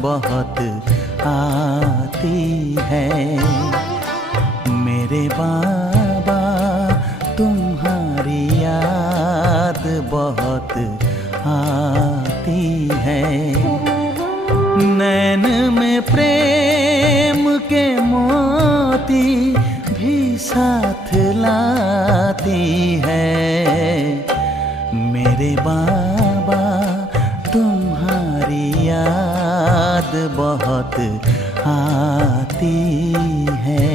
बहुत आती है। मेरे बाबा तुम्हारी याद बहुत आती है। नैन में प्रेम के मोती भी साथ लाती है। मेरे बाबा तुम्हारी याद बहुत आती है।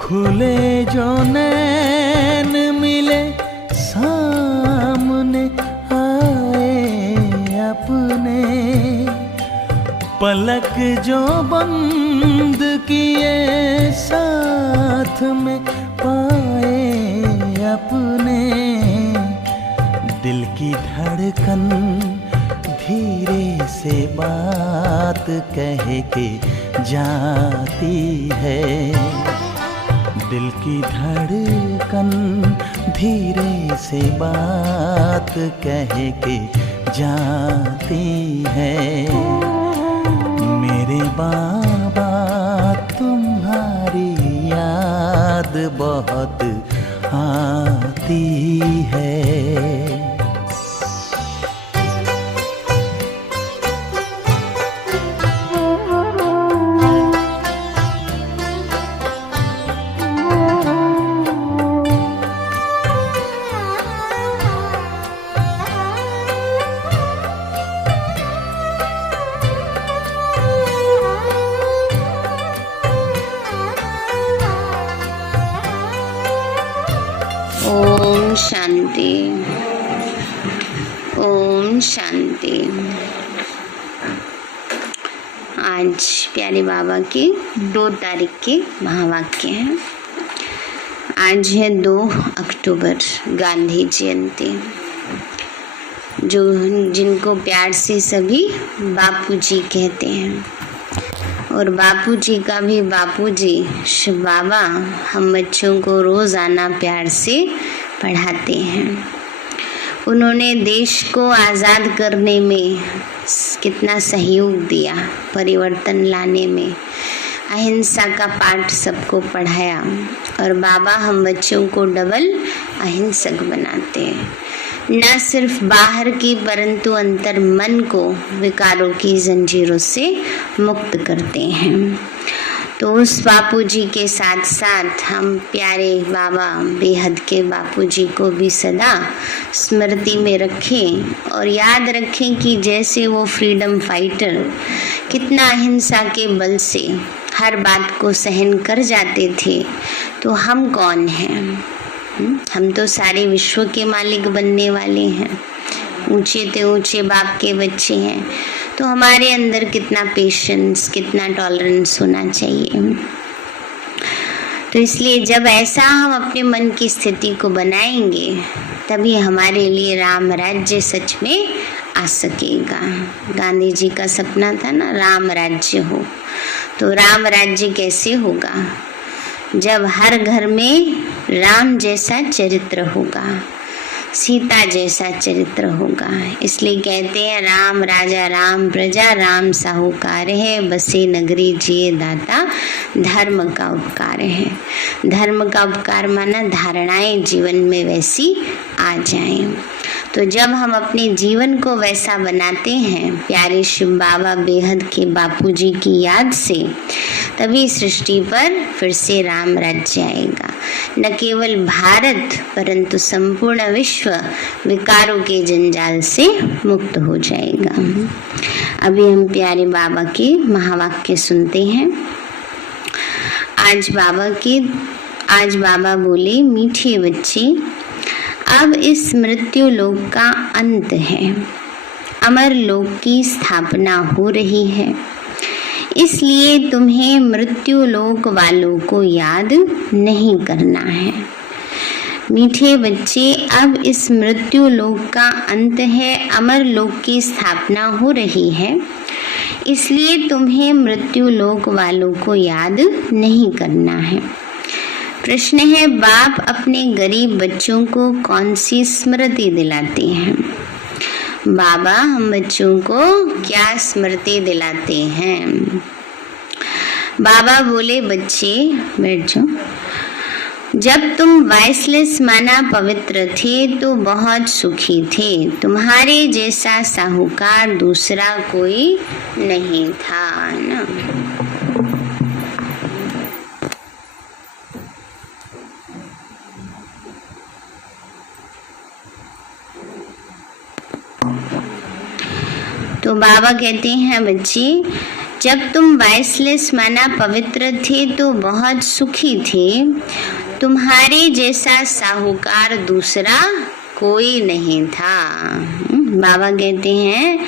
खुले जो नैन मिले सामने आए अपने, पलक जो बंद किए साथ में पाए अपने। दिल की धड़कन धीरे से बात कह के जाती है। दिल की धड़कन धीरे से बात कह के जाती है। मेरे बाबा तुम्हारी याद बहुत आती है। ओम शांति, ओम शांति। आज प्यारे बाबा के 2 तारीख के महावाक्य हैं। आज है 2 अक्टूबर, गांधी जयंती, जो जिनको प्यार से सभी बापूजी कहते हैं। और बापूजी का भी बापूजी शिव बाबा हम बच्चों को रोज़ाना प्यार से पढ़ाते हैं। उन्होंने देश को आज़ाद करने में कितना सहयोग दिया, परिवर्तन लाने में अहिंसा का पाठ सबको पढ़ाया। और बाबा हम बच्चों को डबल अहिंसक बनाते हैं, न सिर्फ बाहर की परंतु अंतर मन को विकारों की जंजीरों से मुक्त करते हैं। तो उस बापूजी के साथ साथ हम प्यारे बाबा बेहद के बापूजी को भी सदा स्मृति में रखें और याद रखें कि जैसे वो फ्रीडम फाइटर कितना अहिंसा के बल से हर बात को सहन कर जाते थे, तो हम कौन हैं? हम तो सारे विश्व के मालिक बनने वाले हैं, ऊंचे ते ऊंचे बाप के बच्चे हैं। तो हमारे अंदर कितना पेशेंस, कितना टॉलरेंस होना चाहिए। तो इसलिए जब ऐसा हम अपने मन की स्थिति को बनाएंगे, तभी हमारे लिए राम राज्य सच में आ सकेगा। गांधी जी का सपना था ना, राम राज्य हो। तो राम राज्य कैसे होगा? जब हर घर में राम जैसा चरित्र होगा, सीता जैसा चरित्र होगा। इसलिए कहते हैं राम राजा राम प्रजा राम साहूकार है, बसे नगरी जिए दाता धर्म का उपकार है। धर्म का उपकार माना धारणाएं जीवन में वैसी आ जाएं। तो जब हम अपने जीवन को वैसा बनाते हैं प्यारे शिव बाबा बेहद के बापूजी की याद से, तभी सृष्टि पर फिर से राम राज्य आएगा। न केवल भारत परंतु संपूर्ण विश्व विकारों के जंजाल से मुक्त हो जाएगा। अभी हम प्यारे बाबा के महावाक्य सुनते हैं। आज बाबा बोले, मीठे बच्चे, अब इस मृत्यु लोक का अंत है, अमर लोक की स्थापना हो रही है। इसलिए तुम्हें मृत्यु लोक वालों को याद नहीं करना है। मीठे बच्चे, अब इस मृत्यु लोक का अंत है, अमर लोक की स्थापना हो रही है, इसलिए तुम्हें मृत्यु लोक वालों को याद नहीं करना है। प्रश्न है, बाप अपने गरीब बच्चों को कौन सी स्मृति दिलाते हैं? बाबा हम बच्चों को क्या स्मृति दिलाते हैं? बाबा बोले, बच्चे बैठ जाओ। जब तुम वाइसलेस माना पवित्र थे तो बहुत सुखी थे, तुम्हारे जैसा साहूकार दूसरा कोई नहीं था ना। तो बाबा कहते हैं, बच्चे जब तुम वाइसलेस माना पवित्र थे तो बहुत सुखी थे, तुम्हारे जैसा साहूकार दूसरा कोई नहीं था। बाबा कहते हैं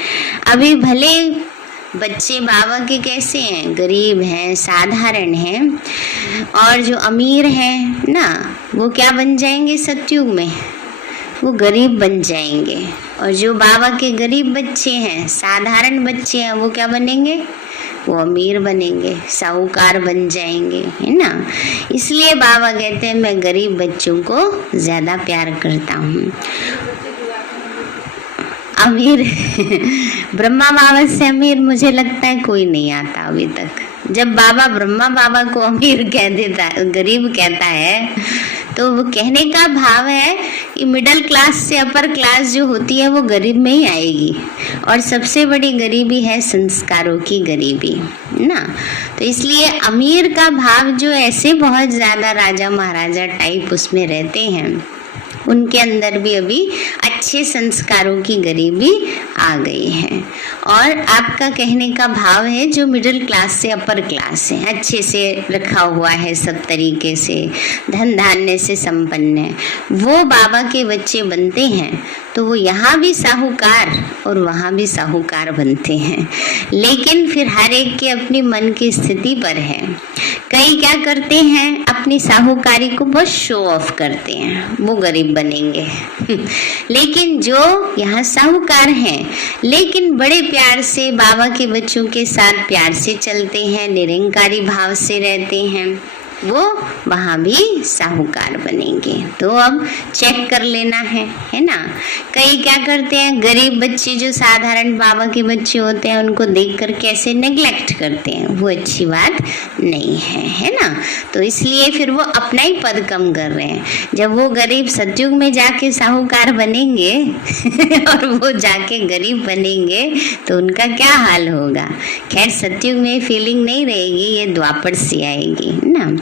अभी भले बच्चे बाबा के कैसे हैं, गरीब हैं, साधारण हैं, और जो अमीर हैं ना वो क्या बन जाएंगे सतयुग में, वो गरीब बन जाएंगे, और जो बाबा के गरीब बच्चे हैं, साधारण बच्चे हैं, वो क्या बनेंगे, वो अमीर बनेंगे, साहूकार बन जाएंगे, है ना। इसलिए बाबा कहते हैं मैं गरीब बच्चों को ज्यादा प्यार करता हूँ। अमीर ब्रह्मा बाबा से अमीर मुझे लगता है कोई नहीं आता अभी तक। जब बाबा ब्रह्मा बाबा को अमीर कह देता, गरीब कहता है, तो वो कहने का भाव है कि मिडिल क्लास से अपर क्लास जो होती है वो गरीब में ही आएगी, और सबसे बड़ी गरीबी है संस्कारों की गरीबी ना। तो इसलिए अमीर का भाव जो ऐसे बहुत ज्यादा राजा महाराजा टाइप उसमें रहते हैं, उनके अंदर भी अभी अच्छे संस्कारों की गरीबी आ गई है। और आपका कहने का भाव है जो मिडिल क्लास से अपर क्लास है, अच्छे से रखा हुआ है, सब तरीके से धन धान्य से संपन्न है, वो बाबा के बच्चे बनते हैं तो वो यहाँ भी साहूकार और वहाँ भी साहूकार बनते हैं। लेकिन फिर हर एक के अपनी मन की स्थिति पर है। कई क्या करते हैं, अपनी साहूकारी को बहुत शो ऑफ करते हैं, वो गरीब बनेंगे। लेकिन जो यहाँ साहूकार हैं लेकिन बड़े प्यार से बाबा के बच्चों के साथ प्यार से चलते हैं, निरंकारी भाव से रहते हैं, वो वहाँ भी साहूकार बनेंगे। तो अब चेक कर लेना है ना। कई क्या करते हैं, गरीब बच्चे जो साधारण बाबा के बच्चे होते हैं उनको देखकर कैसे नेग्लेक्ट करते हैं, वो अच्छी बात नहीं है ना। तो इसलिए फिर वो अपना ही पद कम कर रहे हैं। जब वो गरीब सतयुग में जाके साहूकार बनेंगे और वो जाके गरीब बनेंगे तो उनका क्या हाल होगा। खैर सतयुग में फीलिंग नहीं रहेगी, ये द्वापर से आएगी ना।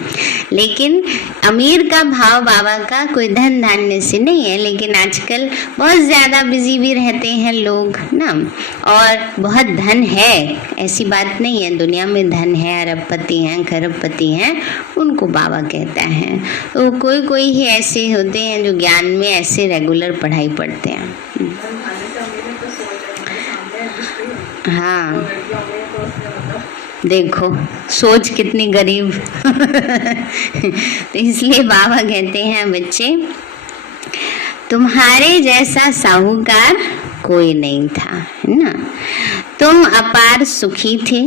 लेकिन अमीर का भाव बाबा का कोई धन धान्य से नहीं है, लेकिन आजकल बहुत ज्यादा बिजी भी रहते हैं लोग ना, और बहुत धन है, ऐसी बात नहीं है, दुनिया में धन है, अरबपति हैं, खरबपति हैं, उनको बाबा कहता है। तो कोई कोई ही ऐसे होते हैं जो ज्ञान में ऐसे रेगुलर पढ़ाई पढ़ते हैं। हाँ देखो सोच कितनी गरीब। तो इसलिए बाबा कहते हैं बच्चे तुम्हारे जैसा साहूकार कोई नहीं था, है ना। तुम अपार सुखी थे,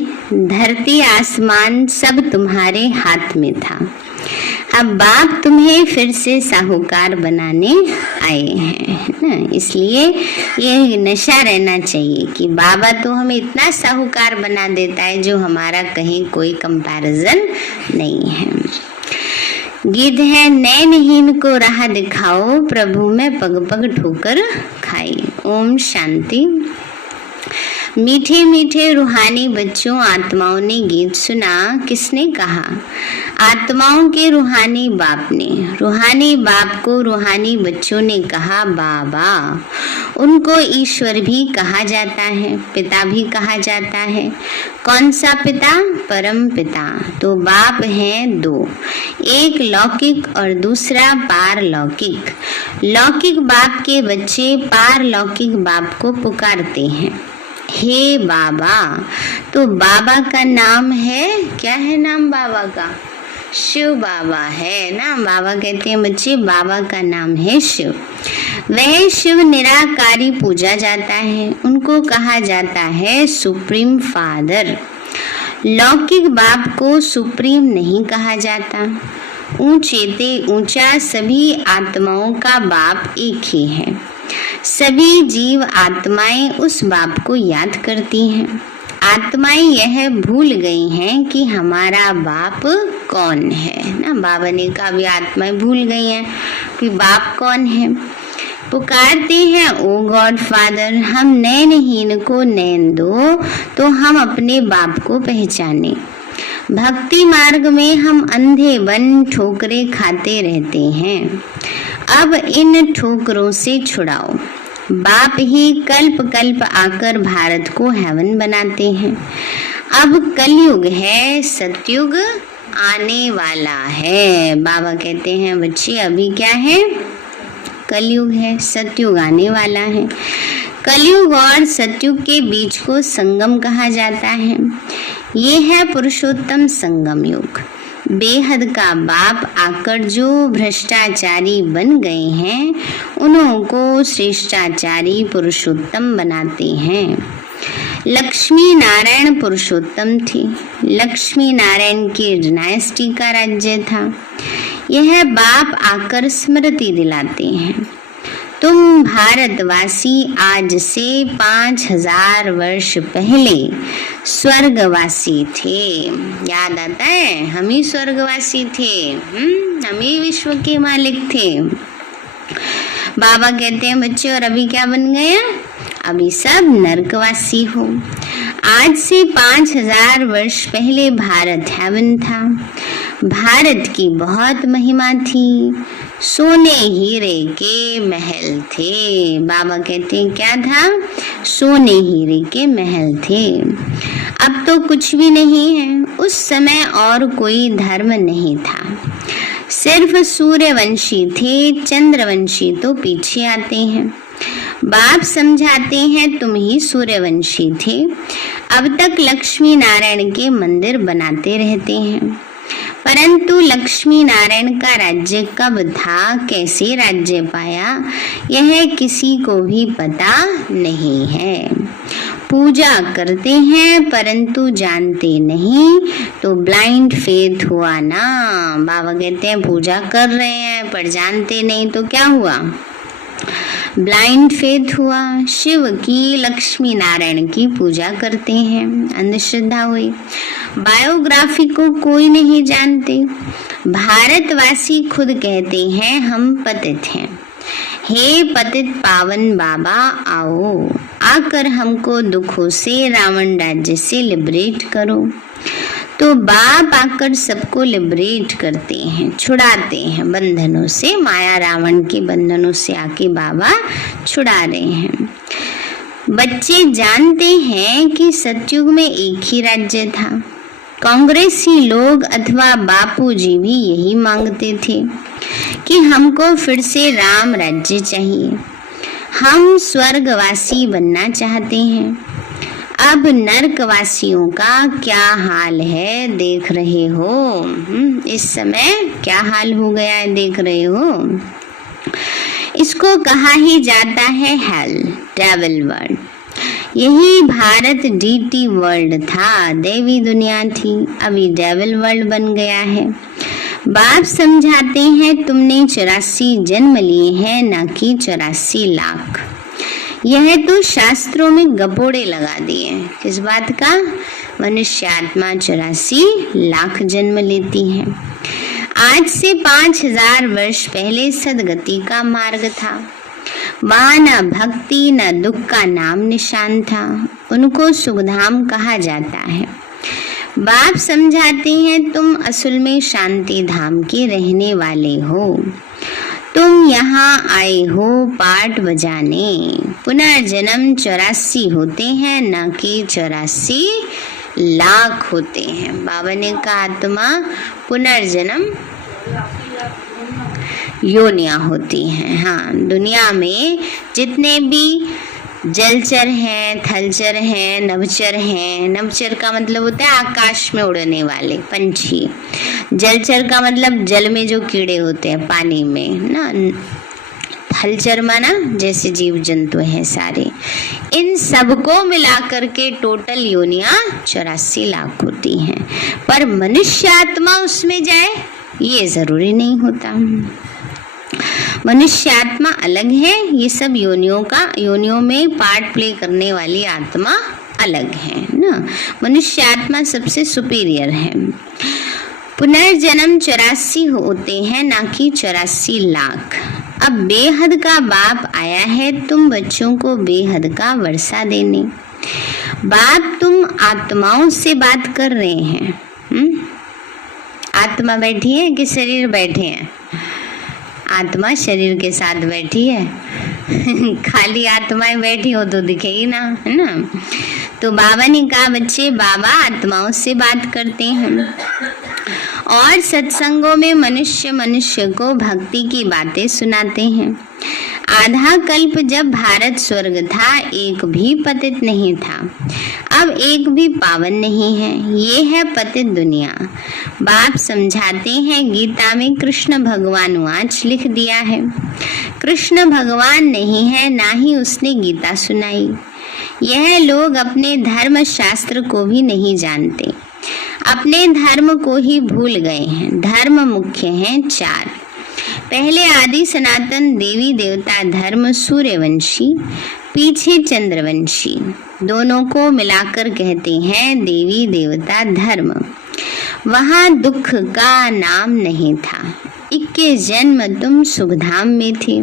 धरती आसमान सब तुम्हारे हाथ में था। अब बाप तुम्हें फिर से साहूकार बनाने आए हैं ना। इसलिए ये नशा रहना चाहिए कि बाबा तो हमें इतना साहूकार बना देता है जो हमारा कहीं कोई कंपैरिजन नहीं है। गीत है, नैनहीन को राह दिखाओ, प्रभु में पग पग ठोकर खाई। ओम शांति। मीठे मीठे रूहानी बच्चों, आत्माओं ने गीत सुना। किसने कहा? आत्माओं के रूहानी बाप ने। रूहानी बाप को रूहानी बच्चों ने कहा बाबा। उनको ईश्वर भी कहा जाता है, पिता भी कहा जाता है। कौन सा पिता? परम पिता। तो बाप हैं दो, एक लौकिक और दूसरा पारलौकिक। लौकिक बाप के बच्चे पारलौकिक बाप को पुकारते हैं, हे बाबा। तो बाबा का नाम है, क्या है नाम बाबा का? शिव बाबा है ना। बाबा कहते हैं बच्चे बाबा का नाम है शिव। वह शिव निराकारी पूजा जाता है, उनको कहा जाता है सुप्रीम फादर। लौकिक बाप को सुप्रीम नहीं कहा जाता। ऊंचे ते ऊंचा सभी आत्माओं का बाप एक ही है। सभी जीव आत्माएं उस बाप को याद करती हैं। आत्माएं यह भूल गई हैं कि हमारा बाप कौन है ना। बाबा ने कहा भी आत्माएं भूल गई हैं कि बाप कौन है। पुकारते हैं ओ गॉड फादर, हम नयनहीन को नयन दो तो हम अपने बाप को पहचाने। भक्ति मार्ग में हम अंधे बन ठोकरें खाते रहते हैं। अब इन ठोकरों से छुड़ाओ। बाप ही कल्प कल्प आकर भारत को हेवन बनाते हैं। अब कलयुग है, सतयुग आने वाला है। बाबा कहते हैं बच्चे अभी क्या है, कलयुग है, सतयुग आने वाला है। कलयुग और सतयुग के बीच को संगम कहा जाता है। ये है पुरुषोत्तम संगम युग। बेहद का बाप आकर जो भ्रष्टाचारी बन गए हैं उन्हों को श्रेष्ठाचारी पुरुषोत्तम बनाते हैं। लक्ष्मी नारायण पुरुषोत्तम थे। लक्ष्मी नारायण के डायनेस्टी का राज्य था। यह बाप आकर स्मृति दिलाते हैं, तुम भारतवासी आज से 5000 वर्ष पहले स्वर्गवासी थे। याद आता है, हम ही स्वर्गवासी थे, हम ही विश्व के मालिक थे। बाबा कहते हैं बच्चे और अभी क्या बन गए, अभी सब नरकवासी हो। आज से 5000 वर्ष पहले भारत हेवन था। भारत की बहुत महिमा थी। सोने हीरे के महल थे। बाबा कहते हैं क्या था, सोने हीरे के महल थे। अब तो कुछ भी नहीं है। उस समय और कोई धर्म नहीं था, सिर्फ सूर्यवंशी थे, चंद्रवंशी तो पीछे आते हैं। बाप समझाते हैं तुम ही सूर्यवंशी थे। अब तक लक्ष्मी नारायण के मंदिर बनाते रहते हैं, परंतु लक्ष्मी नारायण का राज्य कब था, कैसे राज्य पाया, यह किसी को भी पता नहीं है। पूजा करते हैं परंतु जानते नहीं, तो ब्लाइंड फेथ हुआ ना। बाबा कहते हैं पूजा कर रहे हैं पर जानते नहीं तो क्या हुआ, ब्लाइंड फेथ हुआ। शिव की लक्ष्मी नारायण की पूजा करते हैं, अंधश्रद्धा हुई। बायोग्राफी को कोई नहीं जानते। भारतवासी खुद कहते हैं हम पतित हैं। हे पतित पावन बाबा आओ, आकर हमको दुखों से, रावण राज्य से लिबरेट करो। तो बाप आकर सबको लिबरेट करते हैं, छुड़ाते हैं बंधनों से। माया रावण के बंधनों से आके बाबा छुड़ा रहे हैं। बच्चे जानते हैं कि सतयुग में एक ही राज्य था। कांग्रेसी लोग अथवा बापूजी भी यही मांगते थे कि हमको फिर से राम राज्य चाहिए। हम स्वर्गवासी बनना चाहते हैं। अब नरकवासियों का क्या हाल है देख रहे हो। इस समय क्या हाल हो गया है देख रहे हो। इसको कहा ही जाता है हेल, डेविल वर्ल्ड। यही भारत डीटी वर्ल्ड था, देवी दुनिया थी, अभी डेविल वर्ल्ड बन गया है। बाप समझाते हैं तुमने 84 जन्म लिए हैं, न कि 84 लाख। यह तो शास्त्रों में गपोड़े लगा दिए। किस बात का, मनुष्य आत्मा 84 लाख जन्म लेती है। आज से 5000 वर्ष पहले सदगति का मार्ग था। वहाँ न भक्ति न दुख का नाम निशान था। उनको सुखधाम कहा जाता है। बाप समझाते हैं तुम असल में शांति धाम के रहने वाले हो। तुम यहाँ आए हो पाठ बजाने। पुनर्जन्म 84 होते हैं, न कि 84 लाख होते हैं। बाबा ने कहा आत्मा पुनर्जन्म योनियां होती हैं। हाँ, दुनिया में जितने भी जलचर हैं, थलचर हैं, नभचर हैं। नभचर का मतलब होता है आकाश में उड़ने वाले पंछी। जलचर का मतलब जल में जो कीड़े होते हैं पानी में ना। थलचर माना जैसे जीव जंतु हैं सारे। इन सबको मिलाकर के टोटल योनियां 84 लाख होती हैं। पर मनुष्य आत्मा उसमें जाए ये जरूरी नहीं होता। मनुष्य आत्मा अलग है, ये सब योनियों में पार्ट प्ले करने वाली आत्मा अलग है ना। मनुष्य आत्मा सबसे सुपीरियर है। पुनर्जन्म 84 होते हैं, ना कि 84 लाख। अब बेहद का बाप आया है तुम बच्चों को बेहद का वर्षा देने। बाप तुम आत्माओं से बात कर रहे हैं। आत्मा बैठी है कि शरीर बैठे हैं? आत्मा शरीर के साथ बैठी है। खाली आत्माएं बैठी हो तो दिखेगी ना, है ना। तो बाबा ने कहा बच्चे बाबा आत्माओं से बात करते हैं और सत्संगों में मनुष्य को भक्ति की बातें सुनाते हैं। आधा कल्प जब भारत स्वर्ग था एक भी पतित नहीं था, अब एक भी पावन नहीं है। ये है पतित दुनिया। बाप समझाते हैं गीता में कृष्ण भगवान वाच लिख दिया है। कृष्ण भगवान नहीं है, ना ही उसने गीता सुनाई। यह लोग अपने धर्म शास्त्र को भी नहीं जानते, अपने धर्म को ही भूल गए हैं। धर्म मुख्य हैं 4। पहले आदि सनातन देवी देवता धर्म सूर्यवंशी, पीछे चंद्रवंशी। दोनों को मिलाकर कहते हैं देवी देवता धर्म। वहां दुख का नाम नहीं था। 21 जन्म तुम सुखधाम में थे।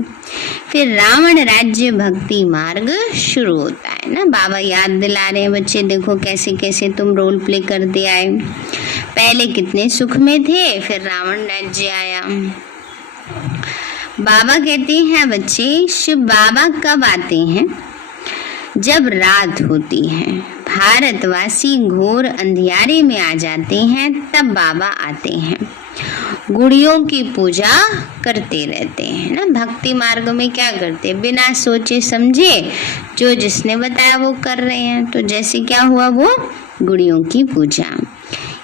फिर रावण राज्य भक्ति मार्ग शुरू होता है ना। बाबा याद दिला रहे हैं बच्चे देखो कैसे कैसे तुम रोल प्ले करते आए। पहले कितने सुख में थे, फिर रावण राज्य आया। बाबा कहते हैं बच्चे शिव बाबा कब आते हैं? जब रात होती है, भारतवासी घोर अंधियारे में आ जाते हैं, तब बाबा आते हैं। गुड़ियों की पूजा करते रहते हैं ना। भक्ति मार्ग में क्या करते हैं? बिना सोचे समझे जो जिसने बताया वो कर रहे हैं। तो जैसे क्या हुआ वो गुड़ियों की पूजा।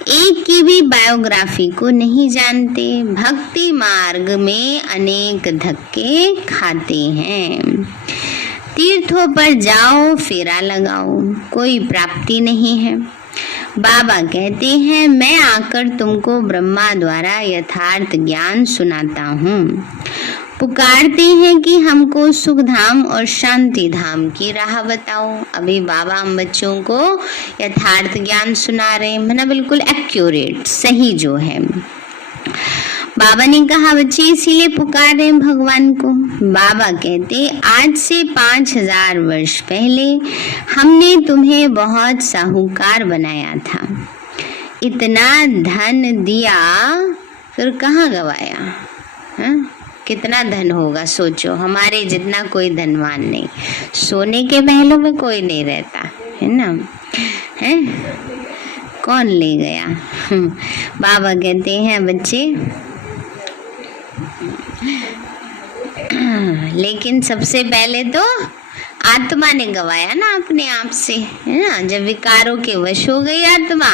एक की भी बायोग्राफी को नहीं जानते। भक्ति मार्ग में अनेक धक्के खाते हैं। तीर्थों पर जाओ फेरा लगाओ, कोई प्राप्ति नहीं है। बाबा कहते हैं मैं आकर तुमको ब्रह्मा द्वारा यथार्थ ज्ञान सुनाता हूँ। पुकारते हैं कि हमको सुख धाम और शांति धाम की राह बताओ। अभी बाबा हम बच्चों को यथार्थ ज्ञान सुना रहे हैं, ना बिल्कुल एक्यूरेट सही जो है। बाबा ने कहा बच्चे इसीलिए पुकार रहे हैं भगवान को। बाबा कहते आज से 5000 वर्ष पहले हमने तुम्हें बहुत साहूकार बनाया था। इतना धन दिया फिर कहाँ गवाया? हाँ? कितना धन होगा सोचो। हमारे जितना कोई धनवान नहीं। सोने के महलों में कोई नहीं रहता है ना, है? कौन ले गया? बाबा कहते हैं बच्चे लेकिन सबसे पहले तो आत्मा ने गवाया ना अपने आप से, है ना। जब विकारों के वश हो गई आत्मा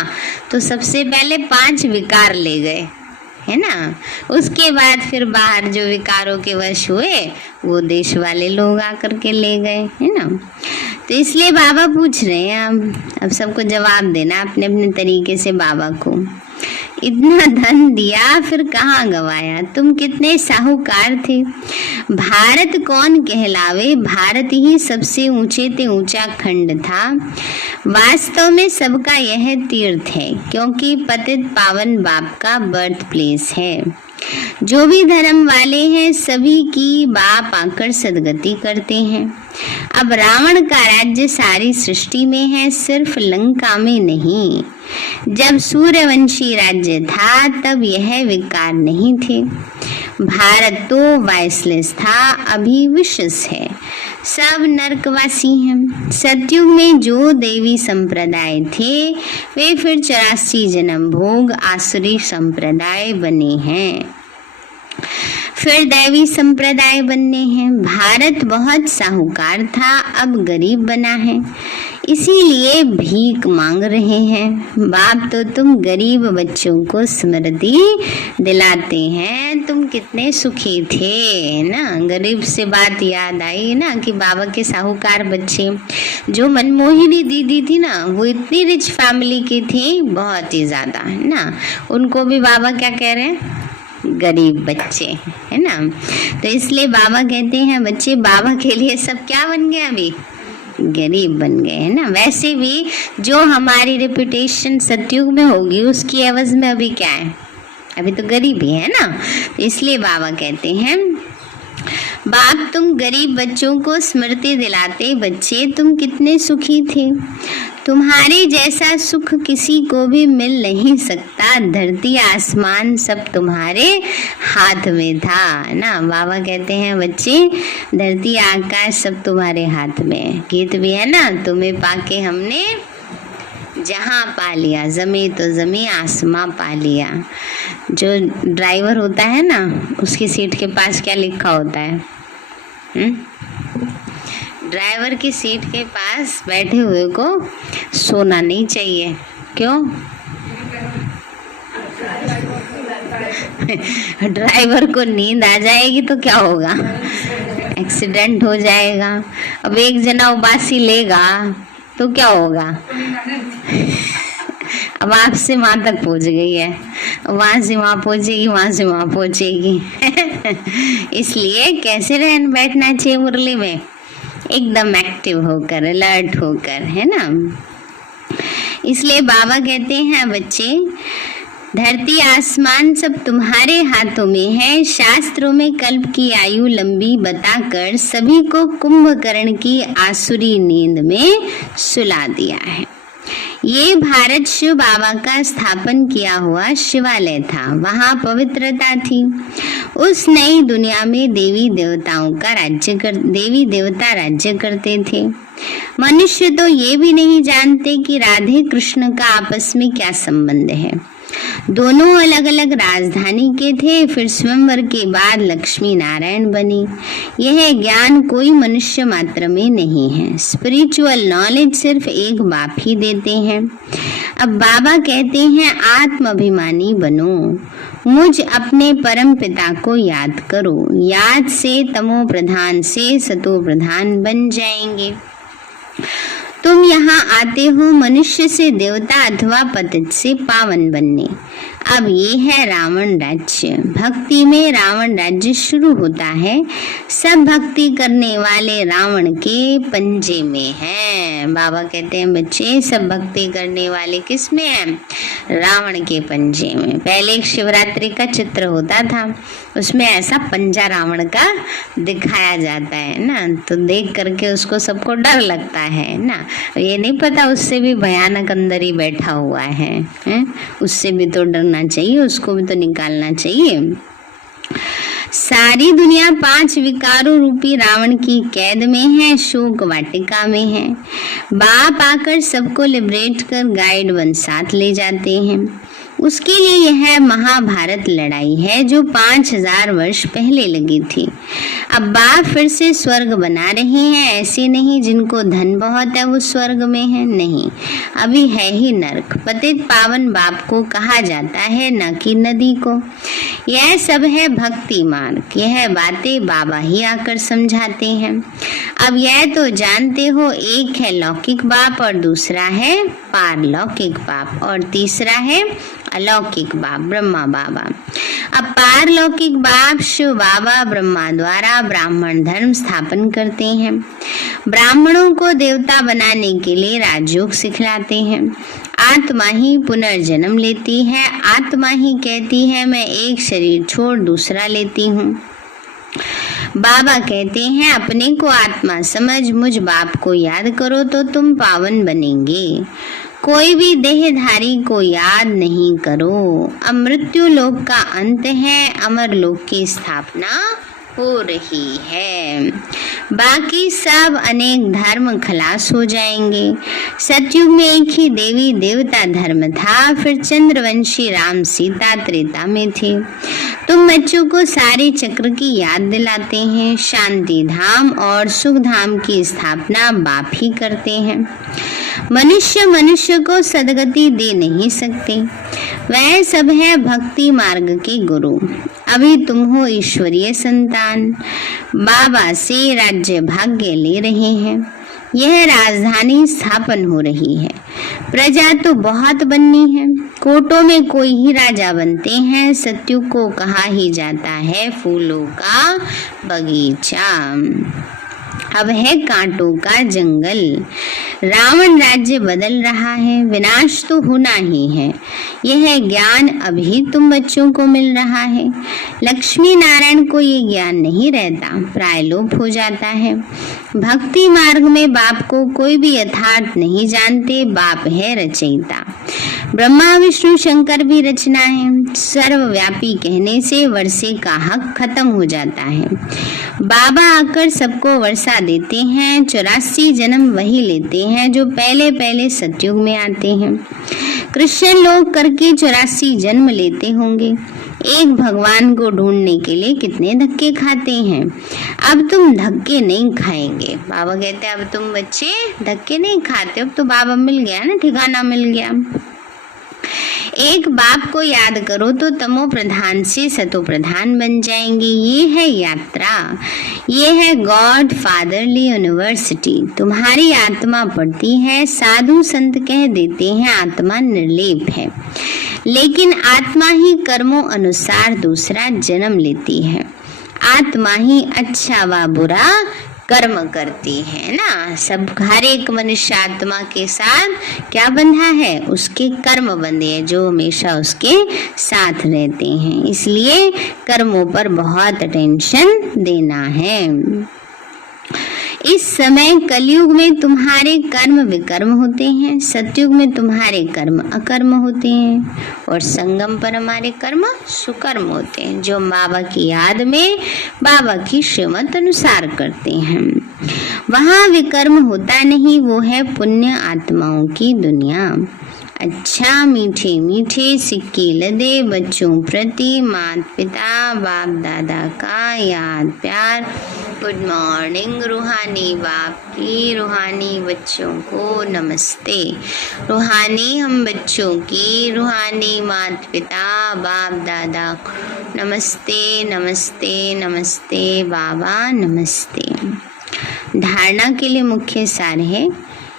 तो सबसे पहले 5 विकार ले गए, है ना। उसके बाद फिर बाहर जो विकारों के वश हुए वो देश वाले लोग आकर के ले गए, है ना। तो इसलिए बाबा पूछ रहे हैं अब सबको जवाब देना अपने अपने तरीके से बाबा को। इतना धन दिया फिर कहाँ गवाया? तुम कितने साहूकार थे। भारत कौन कहलावे, भारत ही सबसे ऊंचे ते ऊंचा खंड था। वास्तव में सबका यह तीर्थ है, क्योंकि पतित पावन बाप का बर्थ प्लेस है। जो भी धर्म वाले हैं सभी की बाप आकर सदगति करते हैं। अब रावण का राज्य सारी सृष्टि में है, सिर्फ लंका में नहीं। जब सूर्यवंशी राज्य था तब यह विकार नहीं थे। भारत तो वाइसलेस था, अभी विशेष है। सब नरकवासी हैं। सतयुग में जो देवी संप्रदाय थे वे फिर 84 जन्म भोग आसुरी संप्रदाय बने हैं। फिर दैवी संप्रदाय बनने हैं। भारत बहुत साहूकार था, अब गरीब बना है, इसीलिए भीख मांग रहे हैं। बाप तो तुम गरीब बच्चों को स्मृति दिलाते हैं, तुम कितने सुखी थे ना। गरीब से बात याद आई ना कि बाबा के साहूकार बच्चे, जो मनमोहिनी दीदी थी ना, वो इतनी रिच फैमिली की थी, बहुत ही ज्यादा है ना। उनको भी बाबा क्या कह रहे हैं, गरीब बच्चे, है ना। तो इसलिए बाबा कहते हैं बच्चे बाबा के लिए सब क्या बन गए, अभी गरीब बन गए, है ना। वैसे भी जो हमारी रेपुटेशन सतयुग में होगी उसकी एवज में अभी क्या है, अभी तो गरीब ही है ना। तो इसलिए बाबा कहते हैं बाप तुम गरीब बच्चों को स्मृति दिलाते, बच्चे तुम कितने सुखी थे, तुम्हारे जैसा सुख किसी को भी मिल नहीं सकता, धरती आसमान सब तुम्हारे हाथ में था ना। बाबा कहते हैं बच्चे धरती आकाश सब तुम्हारे हाथ में है। गीत भी है ना, तुम्हें पाके हमने जहां पा लिया, जमी तो जमी आसमां पा लिया। जो ड्राइवर होता है ना, उसकी सीट के पास क्या लिखा होता है, ड्राइवर की सीट के पास बैठे हुए को सोना नहीं चाहिए। क्यों? ड्राइवर को नींद आ जाएगी तो क्या होगा, एक्सीडेंट हो जाएगा। अब एक जना उबासी लेगा तो क्या होगा, अब आपसे वहां तक पहुंच गई है, वहां से वहां पहुंचेगी, वहां से वहां पहुंचेगी। इसलिए कैसे रहना बैठना चाहिए मुरली में, एकदम एक्टिव होकर, अलर्ट होकर, है ना। इसलिए बाबा कहते हैं बच्चे धरती आसमान सब तुम्हारे हाथों में है, शास्त्रों में कल्प की आयु लंबी बताकर सभी को कुंभकर्ण की आसुरी नींद में सुला दिया है। ये भारत शिव बाबा का स्थापन किया हुआ शिवालय था, वहाँ पवित्रता थी। उस नई दुनिया में देवी देवता राज्य करते थे। मनुष्य तो ये भी नहीं जानते कि राधे कृष्ण का आपस में क्या संबंध है। दोनों अलग अलग राजधानी के थे, फिर स्वयंवर के बाद लक्ष्मी नारायण बनी। यह ज्ञान कोई मनुष्य मात्र में नहीं है, स्पिरिचुअल नॉलेज सिर्फ एक बाप ही देते हैं। अब बाबा कहते हैं आत्म अभिमानी बनो, मुझ अपने परम पिता को याद करो, याद से तमो प्रधान से सतो प्रधान बन जाएंगे। तुम यहाँ आते हो मनुष्य से देवता अथवा पतित से पावन बनने। अब ये है रावण राज्य। भक्ति में रावण राज्य शुरू होता है। सब भक्ति करने वाले रावण के पंजे में हैं। बाबा कहते हैं बच्चे सब भक्ति करने वाले किस में हैं? रावण के पंजे में। पहले एक शिवरात्रि का चित्र होता था, उसमें ऐसा पंजा रावण का दिखाया जाता है ना, तो देख करके उसको सबको डर लगता है ना। ये नहीं पता उससे भी भयानक अंदर ही बैठा हुआ है? उससे भी तो डरना चाहिए, उसको भी तो निकालना चाहिए। सारी दुनिया 5 विकारों रूपी रावण की कैद में है, शोक वाटिका में है। बाप आकर सबको लिबरेट कर गाइड बन साथ ले जाते हैं। उसके लिए यह महाभारत लड़ाई है जो 5000 वर्ष पहले लगी थी। अब बाप फिर से स्वर्ग बना रहे हैं। ऐसे नहीं जिनको धन बहुत है वो स्वर्ग में है, नहीं, अभी है ही नरक। पतित पावन बाप को कहा जाता है, न कि नदी को। यह सब है भक्ति मार्ग। यह बातें बाबा ही आकर समझाते हैं। अब यह तो जानते हो, एक है लौकिक बाप और दूसरा है पारलौकिक बाप और तीसरा है अलौकिक बाप ब्रह्मा बाबा। अब पारलौकिक बाप शिव बाबा ब्रह्मा द्वारा ब्राह्मण धर्म स्थापन करते हैं। ब्राह्मणों को देवता बनाने के लिए राजयोग सिखलाते हैं। आत्मा ही पुनर्जन्म लेती है। आत्मा ही कहती है मैं एक शरीर छोड़ दूसरा लेती हूँ। बाबा कहते हैं अपने को आत्मा समझ, मुझ बाप को याद करो तो तुम पावन बनेंगे। कोई भी देहधारी को याद नहीं करो। अब मृत्यु लोक का अंत है, अमर लोक की स्थापना हो रही है। बाकी सब अनेक धर्म खलास हो जाएंगे। सतयुग में एक ही देवी देवता धर्म था, फिर चंद्रवंशी राम सीता त्रेता में थे। तुम बच्चों को सारे चक्र की याद दिलाते हैं। शांति धाम और सुख धाम की स्थापना बाप ही करते हैं। मनुष्य को सदगति दे नहीं सकते, वह सब है भक्ति मार्ग के गुरु। अभी तुम हो ईश्वरीय संतान, बाबा से राज्य भाग्य ले रहे हैं। यह राजधानी स्थापन हो रही है। प्रजा तो बहुत बननी है, कोटों में कोई ही राजा बनते हैं। सतयुग को कहा ही जाता है फूलों का बगीचा, अब है कांटों का जंगल। रावण राज्य बदल रहा है, विनाश तो होना ही है। यह ज्ञान अभी तुम बच्चों को मिल रहा है। लक्ष्मी नारायण को ये ज्ञान नहीं रहता, प्रायलोप हो जाता है। भक्ति मार्ग में बाप को कोई भी यथार्थ नहीं जानते, बाप है रचयिता। ब्रह्मा विष्णु शंकर भी रचना है। सर्वव्यापी कहने से वर्षे का हक खत्म हो जाता है। बाबा आकर सबको वर्षा देते हैं। 84 जन्म वही लेते हैं जो पहले पहले सतयुग में आते हैं। कृष्ण लोग करके 84 जन्म लेते होंगे। एक भगवान को ढूंढने के लिए कितने धक्के खाते हैं। अब तुम धक्के नहीं खाएंगे। बाबा कहते हैं अब तुम बच्चे धक्के नहीं खाते, अब तो बाबा मिल गया ना, ठिकाना मिल गया। एक बाप को याद करो तो तमो प्रधान से सतो प्रधान बन जाएंगे। ये है यात्रा, ये है गॉड फादरली यूनिवर्सिटी। तुम्हारी आत्मा पढ़ती है, साधु संत कह देते हैं आत्मा निर्लेप है, लेकिन आत्मा ही कर्मों अनुसार दूसरा जन्म लेती है। आत्मा ही अच्छा व बुरा कर्म करती है ना। सब हर एक मनुष्य आत्मा के साथ क्या बंधा है, उसके कर्म बंधे हैं जो हमेशा उसके साथ रहते हैं। इसलिए कर्मों पर बहुत अटेंशन देना है। इस समय कलयुग में तुम्हारे कर्म विकर्म होते हैं, सतयुग में तुम्हारे कर्म अकर्म होते हैं, और संगम पर हमारे कर्म सुकर्म होते हैं, जो बाबा की याद में बाबा की श्रीमत अनुसार करते हैं। वहाँ विकर्म होता नहीं, वो है पुण्य आत्माओं की दुनिया। अच्छा मीठे मीठे सिक्के लदे बच्चों प्रति माता पिता बाप दादा का याद प्यार। गुड मॉर्निंग रूहानी बाप की, रूहानी बच्चों को नमस्ते। रूहानी हम बच्चों की, रूहानी माता पिता बाप दादा को नमस्ते नमस्ते नमस्ते बाबा नमस्ते। धारणा के लिए मुख्य सार है,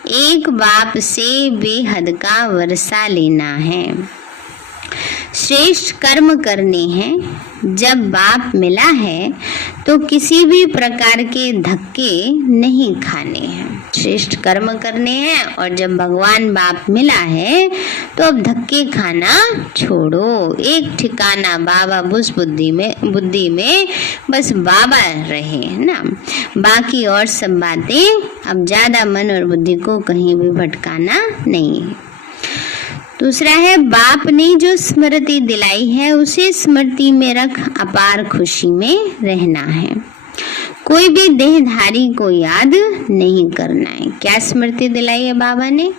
एक बाप से बेहद का वर्षा लेना है, श्रेष्ठ कर्म करने हैं। जब बाप मिला है तो किसी भी प्रकार के धक्के नहीं खाने हैं, श्रेष्ठ कर्म करने हैं। और जब भगवान बाप मिला है तो अब धक्के खाना छोड़ो, एक ठिकाना बाबा बुस बुद्धि में बस बाबा रहे ना, बाकी और सब बातें अब ज्यादा मन और बुद्धि को कहीं भी भटकाना नहीं है। दूसरा है, बाप ने जो स्मृति दिलाई है उसे स्मृति में रख अपार खुशी में रहना है। कोई भी देहधारी को याद नहीं करना है। क्या स्मृति दिलाई है बाबा ने?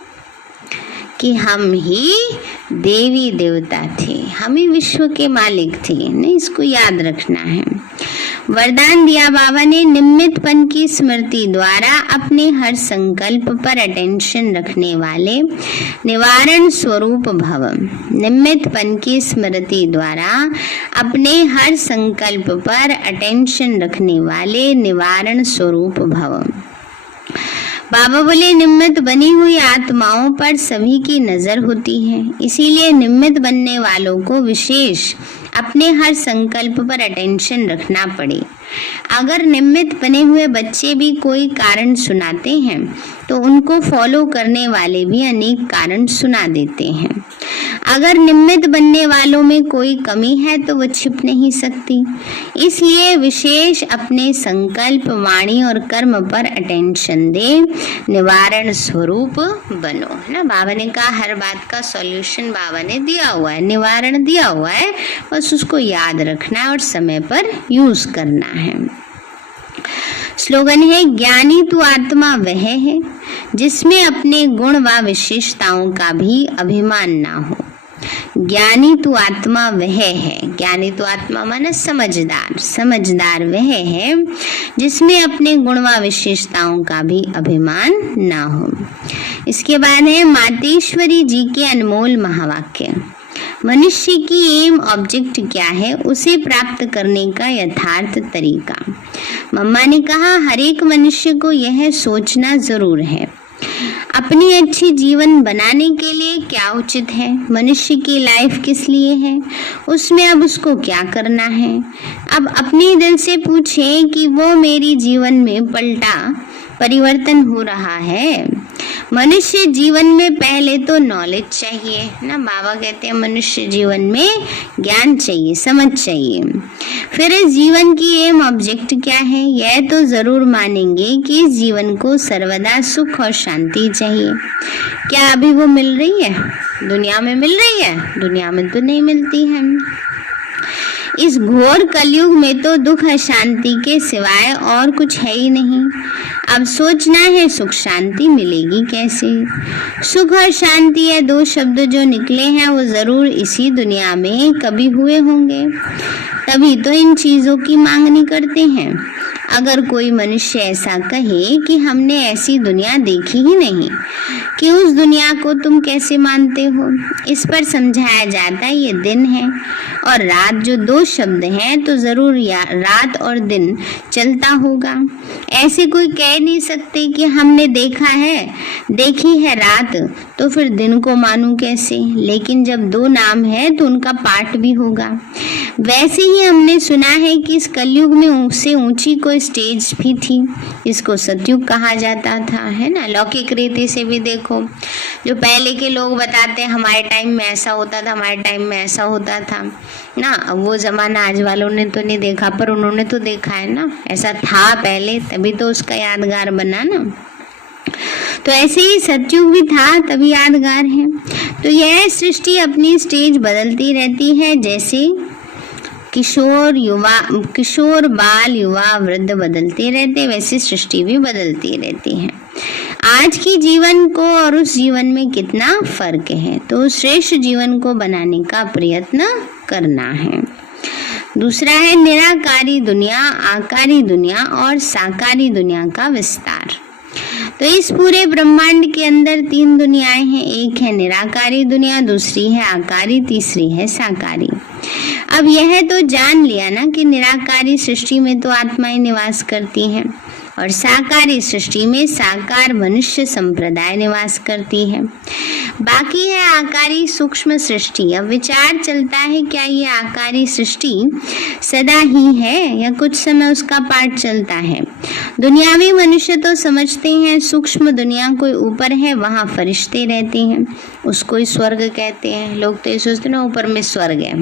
कि हम ही देवी देवता थे, हम ही विश्व के मालिक थे, नहीं, इसको याद रखना है। वरदान दिया बाबा ने, निमित्तपन की स्मृति द्वारा अपने हर संकल्प पर अटेंशन रखने वाले निवारण स्वरूप भव। निमित्तपन की स्मृति द्वारा अपने हर संकल्प पर अटेंशन रखने वाले निवारण स्वरूप भव। बाबा बोले, निमित्त बनी हुई आत्माओं पर सभी की नजर होती है, इसीलिए निमित्त बनने वालों को विशेष अपने हर संकल्प पर अटेंशन रखना पड़े। अगर निमित्त बने हुए बच्चे भी कोई कारण सुनाते हैं तो उनको फॉलो करने वाले भी अनेक कारण सुना देते हैं। अगर निमित्त बनने वालों में कोई कमी है तो वो छिप नहीं सकती, इसलिए विशेष अपने संकल्प वाणी और कर्म पर अटेंशन दे, निवारण स्वरूप बनो, है ना। बाबा ने कहा हर बात का सॉल्यूशन बाबा ने दिया हुआ है, निवारण दिया हुआ है, बस उसको याद रखना है और समय पर यूज करना है। स्लोगन है, ज्ञानी तो आत्मा वह है जिसमें अपने गुण व विशेषताओं का भी अभिमान ना हो। ज्ञानी तो आत्मा वह है, ज्ञानी तो आत्मा माना समझदार, समझदार वह है जिसमें अपने गुण व विशेषताओं का भी अभिमान ना हो। इसके बाद है मातेश्वरी जी के अनमोल महावाक्य। मनुष्य की एम ऑब्जेक्ट क्या है, उसे प्राप्त करने का यथार्थ तरीका। मम्मा ने कहा, हर एक मनुष्य को यह सोचना जरूर है अपनी अच्छी जीवन बनाने के लिए क्या उचित है, मनुष्य की लाइफ किस लिए है, उसमें अब उसको क्या करना है। अब अपने दिल से पूछें कि वो मेरी जीवन में परिवर्तन हो रहा है। मनुष्य जीवन में पहले तो नॉलेज चाहिए ना, बाबा कहते हैं मनुष्य जीवन में ज्ञान चाहिए, समझ चाहिए। फिर इस जीवन की एम ऑब्जेक्ट क्या है, यह तो जरूर मानेंगे कि इस जीवन को सर्वदा सुख और शांति चाहिए। क्या अभी वो मिल रही है, दुनिया में मिल रही है? दुनिया में तो नहीं मिलती है। इस घोर कलयुग में तो दुख अशांति के सिवाय और कुछ है ही नहीं। अब सोचना है सुख शांति मिलेगी कैसे। सुख और शांति ये दो शब्द जो निकले हैं वो जरूर इसी दुनिया में कभी हुए होंगे, तभी तो इन चीजों की मांगनी करते हैं। अगर कोई मनुष्य ऐसा कहे कि हमने ऐसी दुनिया देखी ही नहीं, कि उस दुनिया को तुम कैसे मानते हो, इस पर समझाया जाता है ये दिन है और रात, जो दो शब्द हैं तो जरूर रात और दिन चलता होगा। ऐसे कोई कह नहीं सकते कि हमने देखी है रात, तो फिर दिन को मानूं कैसे। लेकिन जब दो नाम है तो उनका पाठ भी होगा। वैसे ही हमने सुना है कि इस कलयुग में उससे ऊंची कोई स्टेज भी थी, इसको सतयुग कहा जाता था, है ना। लौकिक रीति से भी देखो, जो पहले के लोग बताते हैं हमारे टाइम में ऐसा होता था, हमारे टाइम में ऐसा होता था ना। अब वो जमाना आज वालों ने तो नहीं देखा, पर उन्होंने तो देखा है ना, ऐसा था पहले, तभी तो उसका यादगार बना ना। तो ऐसे ही सतयुग भी था, तभी यादगार है। तो यह सृष्टि अपनी स्टेज बदलती रहती है, जैसे किशोर बाल युवा वृद्ध बदलते रहते, वैसे सृष्टि भी बदलती रहती है। आज की जीवन को और उस जीवन में कितना फर्क है, तो श्रेष्ठ जीवन को बनाने का प्रयत्न करना है। दूसरा है निराकारी दुनिया, आकारी दुनिया और साकारी दुनिया का विस्तार। तो इस पूरे ब्रह्मांड के अंदर तीन दुनियाएं हैं, एक है निराकारी दुनिया, दूसरी है आकारी, तीसरी है साकारी। अब यह तो जान लिया ना कि निराकारी सृष्टि में तो आत्माएं निवास करती हैं और साकारी सृष्टि में साकार मनुष्य संप्रदाय निवास करती है। बाकी है आकारी सूक्ष्म सृष्टि। अब विचार चलता है, क्या ये आकारी सृष्टि सदा ही है या कुछ समय उसका पाठ चलता है। दुनियावी मनुष्य तो समझते हैं सूक्ष्म दुनिया कोई ऊपर है, वहां फरिश्ते रहते हैं, उसको ही स्वर्ग कहते हैं। लोग तो ये सोचते ना ऊपर में स्वर्ग है,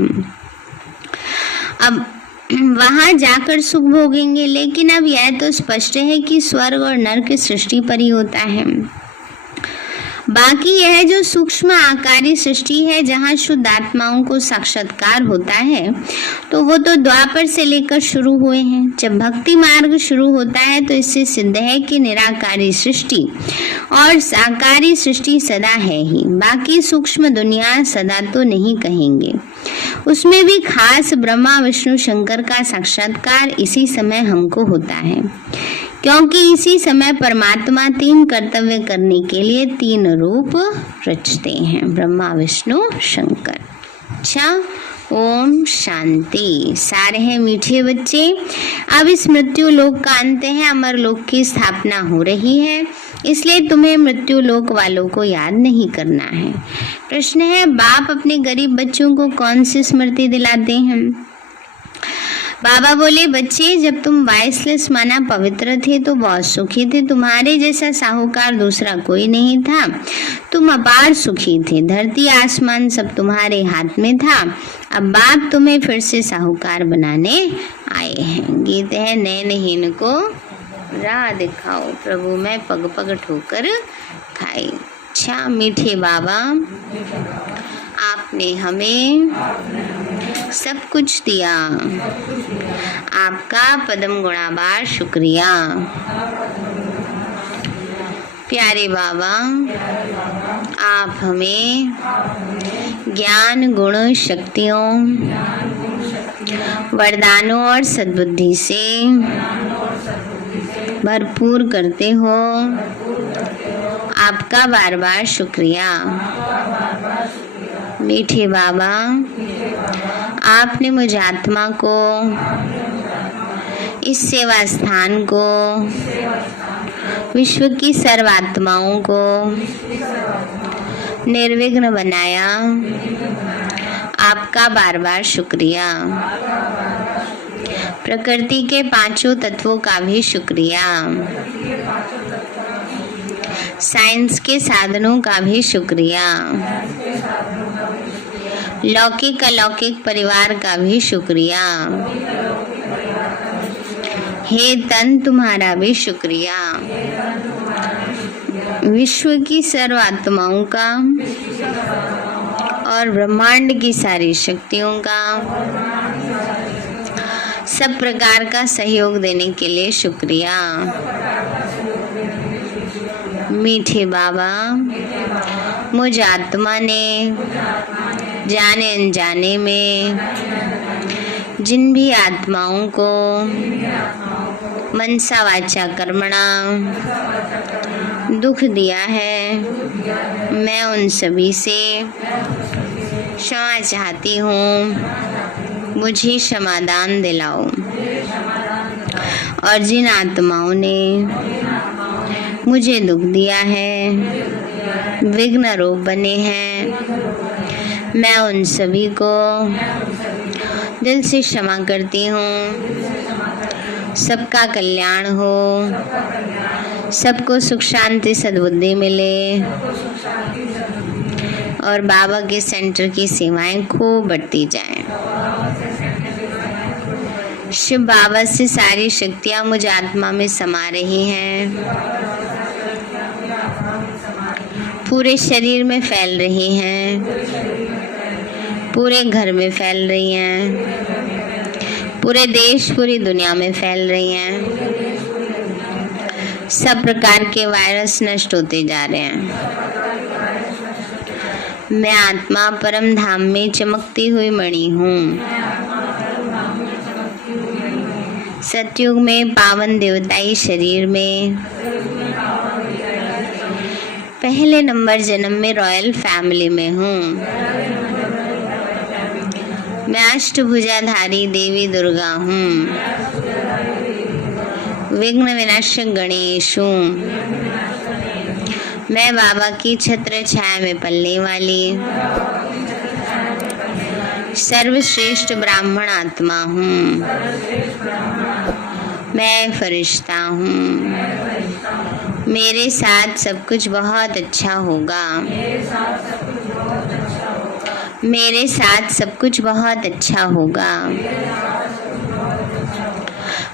अब वहां जाकर सुख भोगेंगे। लेकिन अब यह तो स्पष्ट है कि स्वर्ग और नरक सृष्टि पर ही होता है। बाकी यह जो सूक्ष्म आकारी सृष्टि है, जहाँ शुद्ध आत्माओं को साक्षात्कार होता है, तो वो तो द्वापर से लेकर शुरू हुए हैं। जब भक्ति मार्ग शुरू होता है तो इससे सिद्ध है कि निराकारी सृष्टि और साकारी सृष्टि सदा है ही। बाकी सूक्ष्म दुनिया सदा तो नहीं कहेंगे, उसमें भी खास ब्रह्मा विष्णु शंकर का साक्षात्कार इसी समय हमको होता है, क्योंकि इसी समय परमात्मा तीन कर्तव्य करने के लिए तीन रूप रचते हैं, ब्रह्मा विष्णु शंकर। अच्छा, ओम शांति। सारे हैं मीठे बच्चे। अब इस मृत्यु लोक का अंत है, अमर लोक की स्थापना हो रही है, इसलिए तुम्हें मृत्यु लोक वालों को याद नहीं करना है। प्रश्न है, बाप अपने गरीब बच्चों को कौन सी स्मृति दिलाते हैं? बाबा बोले, बच्चे जब तुम वाइसलेस माना पवित्र थे तो बहुत सुखी थे, तुम्हारे जैसा साहूकार दूसरा कोई नहीं था, तुम अपार सुखी थे, धरती आसमान सब तुम्हारे हाथ में था। अब बाप तुम्हें फिर से साहूकार बनाने आए हैं। गीत है, नैनहीन को राह दिखाओ, प्रभु मैं पग पग ठोकर खाई। अच्छा मीठे बाबा, आपने हमें सब कुछ दिया, आपका पदम गुणाबार शुक्रिया। प्यारे बाबा, आप हमें ज्ञान, गुण, शक्तियों, वरदानों और सद्बुद्धि से भरपूर करते हो। आपका बार बार शुक्रिया। मीठे बाबा, आपने मुझ आत्मा को, इस सेवा स्थान को, विश्व की सर्वात्माओं को निर्विघ्न बनाया। आपका बार बार शुक्रिया। प्रकृति के पांचों तत्वों का भी शुक्रिया। साइंस के साधनों का भी शुक्रिया। लौकिक अलौकिक परिवार का भी शुक्रिया। हे तन, तुम्हारा भी शुक्रिया। विश्व की सर्व आत्माओं का और ब्रह्मांड की सारी शक्तियों का, सब प्रकार का सहयोग देने के लिए शुक्रिया। मीठे बाबा, मुझ आत्मा ने जाने अनजाने में जिन भी आत्माओं को मनसा वाचा कर्मणा दुख दिया है, मैं उन सभी से क्षमा चाहती हूँ। मुझे क्षमादान दिलाओ। और जिन आत्माओं ने मुझे दुख दिया है, विघ्न रूप बने हैं, मैं उन सभी को दिल से क्षमा करती हूँ। सबका कल्याण हो, सबको सुख शांति सद्बुद्धि मिले और बाबा के सेंटर की सेवाएं खूब बढ़ती जाएं। शिव बाबा से सारी शक्तियां मुझ आत्मा में समा रही हैं, पूरे शरीर में फैल रही हैं, पूरे घर में फैल रही हैं, पूरे देश पूरी दुनिया में फैल रही हैं। सब प्रकार के वायरस नष्ट होते जा रहे हैं। मैं आत्मा परम धाम में चमकती हुई मणि हूँ। सतयुग में पावन देवताई शरीर में पहले नंबर जन्म में रॉयल फैमिली में हूँ। मैं अष्टभुजाधारी देवी दुर्गा हूँ। विघ्न विनाशक गणेश हूँ। मैं बाबा की छत्र छाया में पलने वाली सर्वश्रेष्ठ ब्राह्मण आत्मा हूँ। मैं फरिश्ता हूँ। मेरे साथ सब कुछ बहुत अच्छा होगा। मेरे साथ सब कुछ बहुत अच्छा होगा।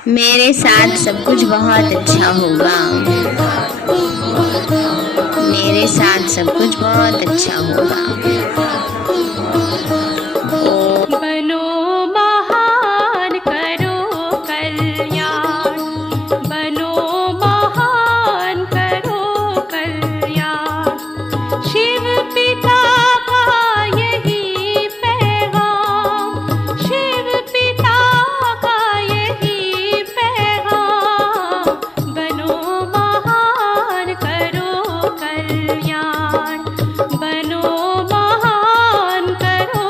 मेरे साथ सब कुछ बहुत अच्छा होगा। मेरे साथ सब कुछ बहुत अच्छा होगा। बनो महान, करो कल्याण। बनो महान, करो कल्याण। शिव पिता का यही पैगाम, शिव पिता का यही पैगाम। बनो महान, करो कल्याण। बनो महान, करो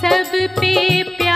सब पे